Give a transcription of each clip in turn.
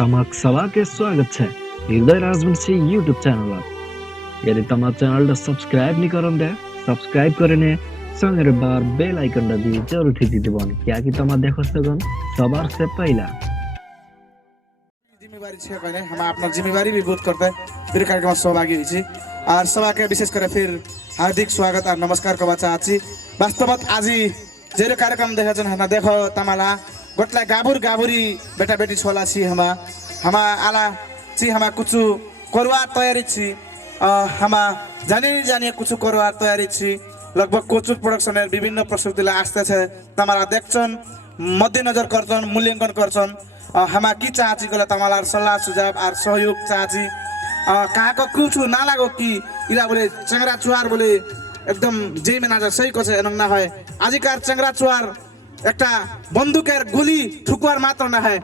तमाक सभा के स्वागत है हृदय राजवंशी यूट्यूब चैनल यदि तमाक चैनल सब्सक्राइब नहीं करन दे सब्सक्राइब करेने संगे बार बेल आइकन दी जरूर ठिक दीबन क्या कि तमा देखो सगन सबार से पहला जिम्मेवारी छे कने हम अपना जिम्मेवारी भी बहुत करते फिर कार्यक्रम सहभागी हुई छी और सभा के विशेष करे फिर हार्दिक स्वागत और नमस्कार करवा चाहछी वास्तवत आज जेरे कार्यक्रम देखा छन हना देखो तमाला गोटला गाबुर गाबुरी बेटा बेटी छोला छी हम आला छी हम कुछ करवा तैयारी छी हम जाने कुछ करवा तैयारी छी लगभग कोचुट प्रोडक्शन विभिन्न प्रस्तुतिलाई आस्ते छे तमारा देखछन मध्यनजर करछन मूल्यांकन करछन हम की चाहछी गला तमाला सल्लाह सुझाव और सहयोग चाहछी कहाँ को कुछ ना लागो कि इला बोले चंगरा चुहार बोले एकदम जे मेना सही कछे एनंग ना है आजिकार चंगरा चुहार एकटा बंदूकेर गुली ठुकुआर मात्र ना है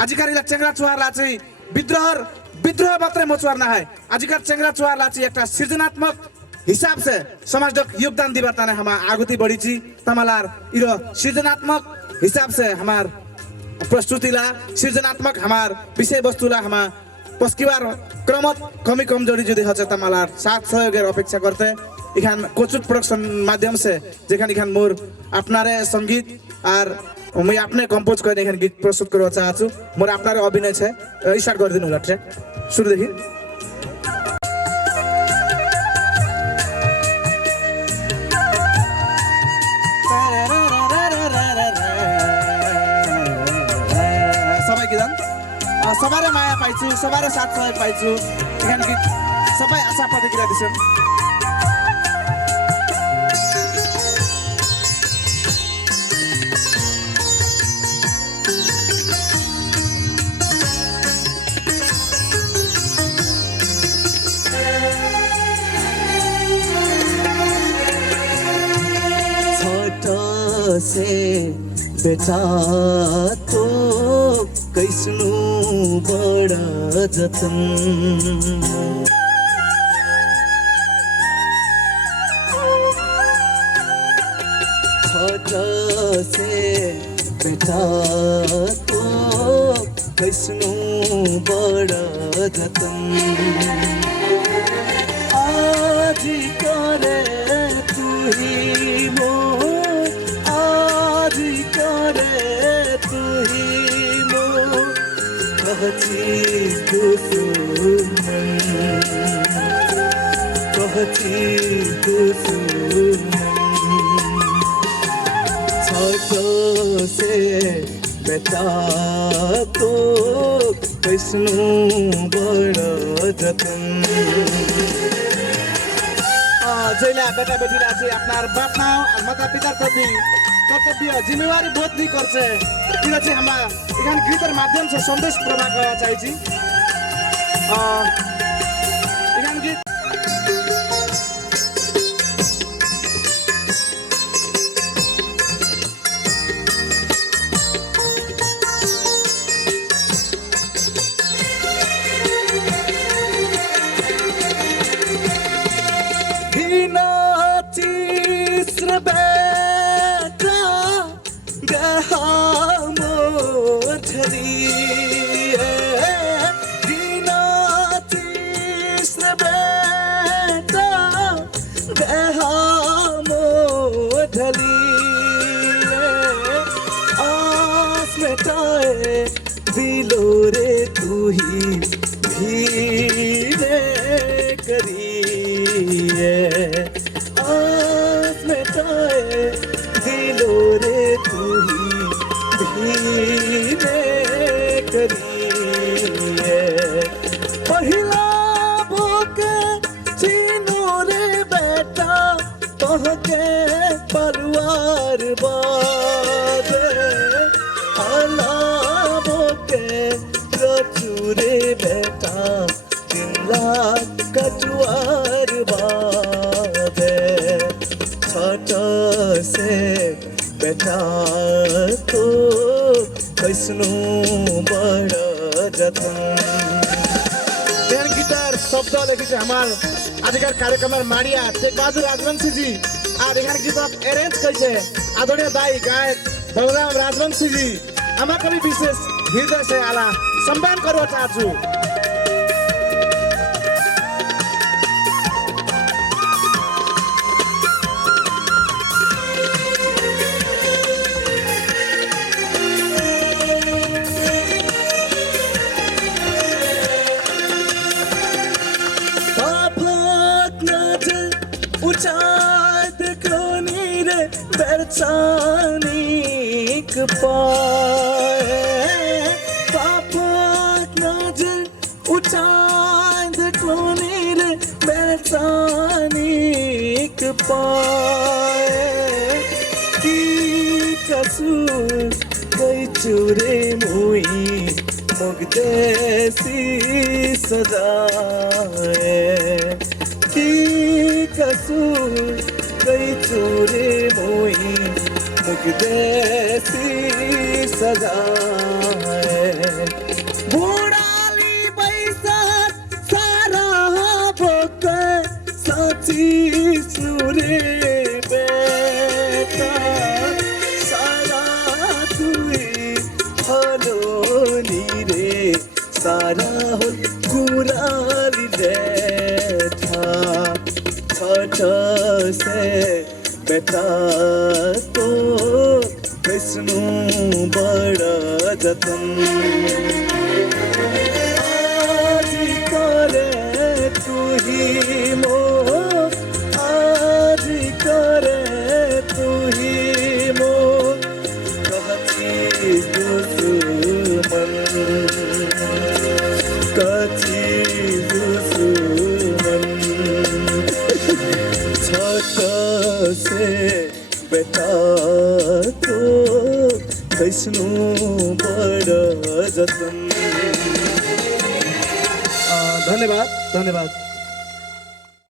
आजिकार इला चंगरा चुहार लाची विद्रोह मात्र मचुआर ना है आजिकार चंगरा चुहार लाची एकटा सृजनात्मक हिसाब से समाज योगदान दिबार ताने हम आगुती बढ़ी छी तमालार इरो सृजनात्मक हिसाब से हमार प्रस्तुतिला सृजनात्मक हमार विषय वस्तुला हम पस्किबार क्रमत कमी कमजोरी যদি হচ্ছে तमालार साथ सहयोगের अपेक्षा करते इखान कोचुट प्रोडक्शन माध्यम से जेखान इखान मोर आपनारे संगीत और मैं अपने कंपोज करने इखान गीत प्रस्तुत करवा चाहछु मोर आपनारे अभिनय छे स्टार्ट कर दिनु होला ट्रैक शुरू देखि सबारे माया पाइछु सबारे साथ सहयोग पाइछु एखान गीत सबै आशा प्रतिक्रिया दिछन् छोटा से बेटा तो कैसनु बड़ा जतन छोटा से बेटा तो कैसनु बड़ा जतन आज करे तू ही मो आज करे तू ही कहची दुश्मन छोटो से बेटा तो कैसनु बड़ा जतन जैला बेटा बेटीला चाहिँ आफ्ना बाप माँ और माता पिता प्रति कर्तव्य जिम्मेवारी बोध नहीं करছে किन चाहिँ हम एखान गीतर माध्यम से संदेश प्रदान गर्न चाहछि एखान गीत दिलो रे तू ही धीरे करिए आस में ताए दिलो रे तू ही धीरे करिए पहिला भोके चीनो रे बेटा तोहके परिवार बाद रे बेटा किला कटुआर बाबे छोटा से बेटा तो कैसनु बड़ा जतन गिटार शब्द लेखिছে আমার আজকের कार्यक्रम मारिया टेकबहादुर राजवंशी जी और एखान गीत अरेंज कैसे आदरणीय दाई गायक बलराम राजवंशी जी আমার कवि विशेष हृदय से आला सम्मान गर्न चाहन्छु। उचाद क्रोनीर बेरचानिक पाए पापक नजर उचाद क्रोनीर बेरचानिक पाए की कसूर कई चूरे मुई मुगदेसी सजाए की कसूर कई चोरे मोई मुगदेसी सजा है बुढ़ाली बैसार सारा भोग साची सुरे बेटा सारा तुई हलो नीरे सारा हो कुराली बैठा छठ से बेटा तो विष्णु बड़ा जतन आज करे तू ही मो आज करे तू ही मो कहती दुश्मन कहती दुश्मन छठ से बेटा तो विष्णु बड़ा जतन। धन्यवाद धन्यवाद।